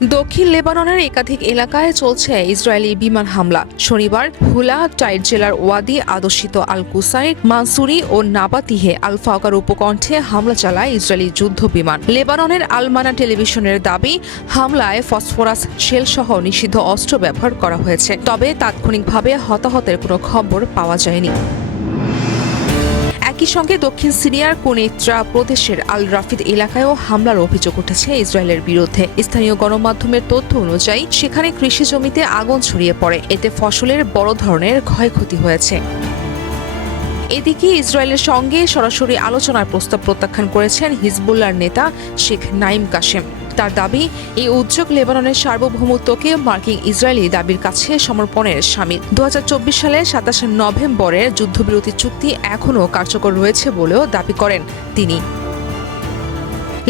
দক্ষিণ লেবাননের একাধিক এলাকায় চলছে ইসরায়েলি বিমান হামলা। শনিবার হুলা টাইর জেলার ওয়াদি আদর্শিত আল কুসাইর, মানসুরি ও নাবাতিহে আল ফাওকার উপকণ্ঠে হামলা চালায় ইসরায়েলি যুদ্ধ বিমান। লেবাননের আলমানা টেলিভিশনের দাবি, হামলায় ফসফরাস শেলসহ নিষিদ্ধ অস্ত্র ব্যবহার করা হয়েছে, তবে তাৎক্ষণিকভাবে হতাহতের কোনো খবর পাওয়া যায়নি। একই সঙ্গে দক্ষিণ সিরিয়ার কুনেত্রা প্রদেশের আল রাফিদ এলাকায়ও হামলার অভিযোগ উঠেছে ইসরায়েলের বিরুদ্ধে। স্থানীয় গণমাধ্যমের তথ্য অনুযায়ী সেখানে কৃষি জমিতে আগুন ছড়িয়ে পড়ে, এতে ফসলের বড় ধরনের ক্ষয়ক্ষতি হয়েছে। এদিকে ইসরায়েলের সঙ্গে সরাসরি আলোচনার প্রস্তাব প্রত্যাখ্যান করেছেন হিজবুল্লাহর নেতা শেখ নাইম কাশেম। তার দাবি, এই উদ্যোগ লেবাননের সার্বভৌমত্বকে মার্কিন ইসরায়েলি দাবির কাছে সমর্পণের শামিল। 2024 সালের 27 নভেম্বরের যুদ্ধবিরতি চুক্তি এখনও কার্যকর রয়েছে বলেও দাবি করেন তিনি।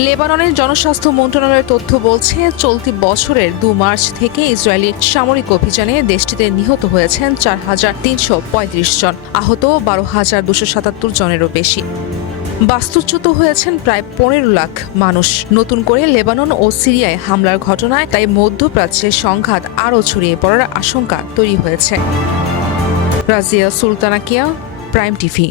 লেবাননের জনস্বাস্থ্য মন্ত্রণালয়ের তথ্য বলছে, চলতি বছরের 2 মার্চ থেকে ইসরায়েলি সামরিক অভিযানে দেশটিতে নিহত হয়েছেন 4,335 জন, আহত 12,277 জনেরও বেশি। বাস্তুচ্যুত হয়েছেন প্রায় 15 লাখ মানুষ। নতুন করে লেবানন ও সিরিয়ায় হামলার ঘটনায় তাই মধ্যপ্রাচ্যে সংঘাত আরও ছড়িয়ে পড়ার আশঙ্কা তৈরি হয়েছে। রাজিয়া সুলতানা কিয়া, প্রাইম টিভি।